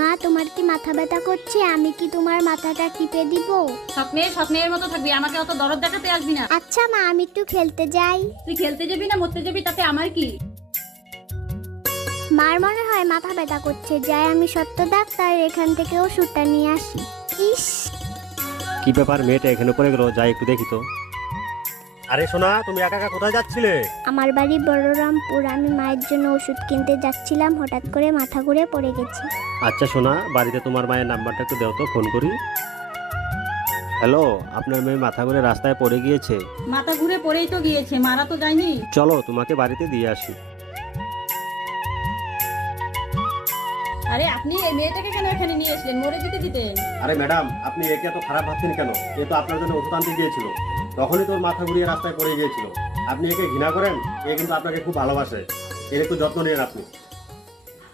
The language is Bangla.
মা, তোমার কি মাথা ব্যথা করছে? আমি কি তোমার মাথাটা টিপে দিব? স্বপ্নের মতো থাকবি, আমাকে অত দরদ দেখাতে আসবি না। আচ্ছা মা, আমি একটু খেলতে যাই। তুই খেলতে যাবি না মরতে যাবি তাতে আমার কি? মার মনে হয় মাথা ব্যথা করছে, যাই আমি সত্য ডাক্তার এখান থেকে ওষুধটা নিয়ে আসি। ইস, কি ব্যাপার, মেয়েটা এখানে পড়ে গেল, যাই একটু দেখি তো। আরে সোনা, তুমি একা একা কোথায় যাচ্ছিলে? আমার বাড়ি বড়রামপুর। আমি মায়ের জন্য ওষুধ কিনতে যাচ্ছিলাম, হঠাৎ করে মাথা ঘুরে পড়ে গেছি। আচ্ছা সোনা, বাড়িতে তোমার মায়ের নাম্বারটা একটু দাও তো, ফোন করি। হ্যালো, আপনার মেয়ে মাথা ঘুরে রাস্তায় পড়ে গিয়েছে। মাথা ঘুরে পড়েই তো গিয়েছে, মারা তো যায়নি। চলো তোমাকে বাড়িতে দিয়ে আসি। আরে আপনি এই মেয়েটাকে কেন এখানে নিয়ে আসলেন? মরে যেতে দিতেন। আরে ম্যাডাম, আপনি একে এত খারাপ ভাবছেন কেন? এ তো আপনার জন্য ওষুধ আনতে গিয়েছিল, তখনই তোর মাথা ঘুরিয়ে রাস্তায় পড়ে গিয়েছিল। আপনি একে ঘৃণা করেন, এ কিন্তু আপনাকে খুব ভালোবাসে। এর একটু যত্ন নিন আপনি।